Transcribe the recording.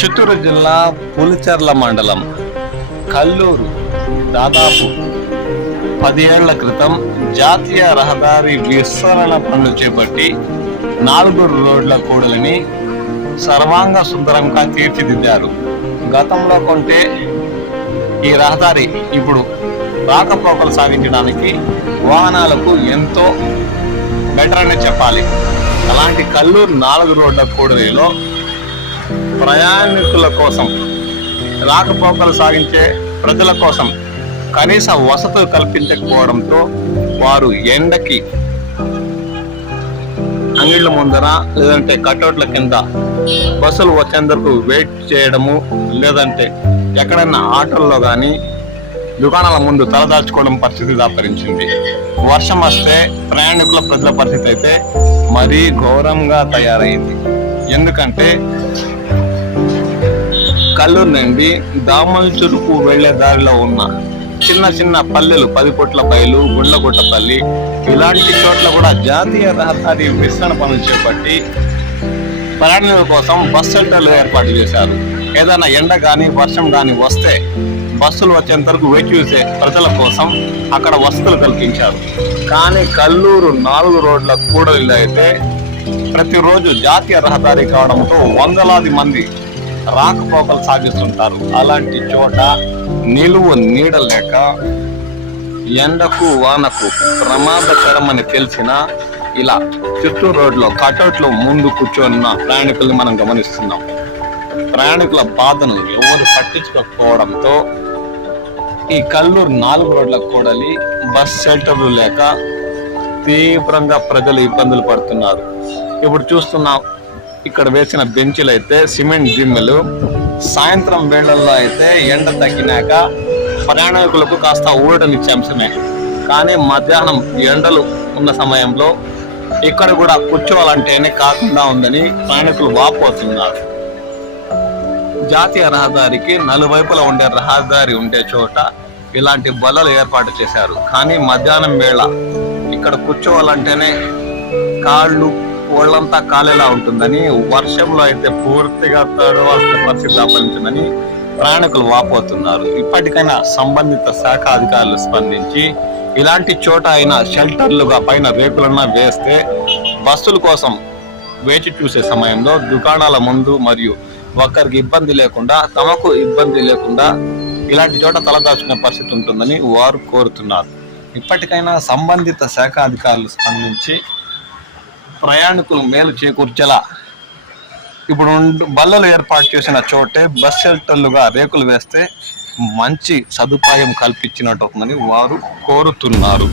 చిత్తూరు జిల్లా పులిచెర్ల మండలం కల్లూరు దాదాపు 10 ఏళ్ల క్రితం జాతీయ రహదారి విస్తరణ పనులు చేపట్టి 4 రోడ్ల కూడలిని సర్వాంగ సుందరంగా తీర్చిదిద్దారు. గతంలో కొంటే ఈ రహదారి ఇప్పుడు రాకపోకలు సాగించడానికి వాహనాలకు ఎంతో బెటర్ అనే చెప్పాలి. అలాంటి కల్లూరు 4 రోడ్ల కూడలిలో ప్రయాణికుల కోసం, రాకపోకలు సాగించే ప్రజల కోసం కనీస వసతులు కల్పించకపోవడంతో వారు ఎండకి అంగిళ్ళ ముందర లేదంటే కటౌట్ల కింద బస్సులు వచ్చేందుకు వెయిట్ చేయడము, లేదంటే ఎక్కడైనా ఆటోల్లో కానీ దుకాణాల ముందు తలదాచుకోవడం పరిస్థితి దాపరించింది. వర్షం వస్తే ప్రయాణికుల ప్రజల పరిస్థితి అయితే మరీ ఘోరంగా తయారైంది. ఎందుకంటే కల్లూరు నుండి దామల్ చురుకు వెళ్లే దారిలో ఉన్న చిన్న చిన్న పల్లెలు, 10 పొట్ల బయలు, గుండ్లగుట్టపల్లి ఇలాంటి చోట్ల కూడా జాతీయ రహదారి విస్తరణ పనులు చేపట్టి ప్రయాణికుల కోసం బస్ షెల్టర్లు ఏర్పాటు చేశారు. ఏదైనా ఎండ కానీ వర్షం కానీ వస్తే బస్సులు వచ్చేంత వరకు వేచి చూసే ప్రజల కోసం అక్కడ వసతులు కల్పించారు. కానీ కల్లూరు 4 రోడ్ల కూడలిలో అయితే ప్రతిరోజు జాతీయ రహదారి కావడంతో వందలాది మంది రాకపోకలు సాగిస్తుంటారు. అలాంటి చోట నిలువు నీడ లేక ఎండకు వానకు ప్రమాదకరమని తెలిసిన ఇలా చిత్తూరు రోడ్లో కటౌట్లో ముందు కూర్చొన్న ప్రయాణికుల్ని మనం గమనిస్తున్నాం. ప్రయాణికుల బాధను ఎవరు పట్టించుకోకపోవడంతో ఈ కల్లూరు 4 రోడ్ల కూడలి బస్ షెల్టర్లు లేక తీవ్రంగా ప్రజలు ఇబ్బందులు పడుతున్నారు. ఇప్పుడు చూస్తున్నాం, ఇక్కడ వేసిన బెంచీలు అయితే సిమెంట్ దిమ్మెలు. సాయంత్రం వేళల్లో అయితే ఎండ తగ్గినాక ప్రయాణికులకు కాస్త ఊరటనిచ్చే అంశమే. కానీ మధ్యాహ్నం ఎండలు ఉన్న సమయంలో ఇక్కడ కూడా కూర్చోవాలంటేనే కాకుండా ఉందని ప్రయాణికులు వాపోతున్నారు. జాతీయ రహదారికి నలువైపులా ఉండే రహదారి ఉండే చోట ఇలాంటి బల్లలు ఏర్పాటు చేశారు. కానీ మధ్యాహ్నం వేళ ఇక్కడ కూర్చోవాలంటేనే కాళ్ళు ఒళ్ళంతా కాలేలా ఉంటుందని, వర్షంలో అయితే పూర్తిగా తడవాల్సిన పరిస్థితి దాపరించిందని ప్రయాణికులు వాపోతున్నారు. ఇప్పటికైనా సంబంధిత శాఖ అధికారులు స్పందించి ఇలాంటి చోట అయినా షెల్టర్లుగా పైన రేకులన్నా వేస్తే బస్సుల కోసం వేచి చూసే సమయంలో దుకాణాల ముందు మరియు ఒక్కరికి ఇబ్బంది లేకుండా, తమకు ఇబ్బంది లేకుండా ఇలాంటి చోట తలదాచుకునే పరిస్థితి ఉంటుందని వారు కోరుతున్నారు. ఇప్పటికైనా సంబంధిత శాఖ అధికారులు స్పందించి ప్రయాణికులు మేలు చేకూర్చేలా ఇప్పుడు బల్లలు ఏర్పాటు చేసిన చోటే బస్ షెల్టర్లుగా రేకులు వేస్తే మంచి సదుపాయం కల్పించినట్టు అవుతుందని వారు కోరుతున్నారు.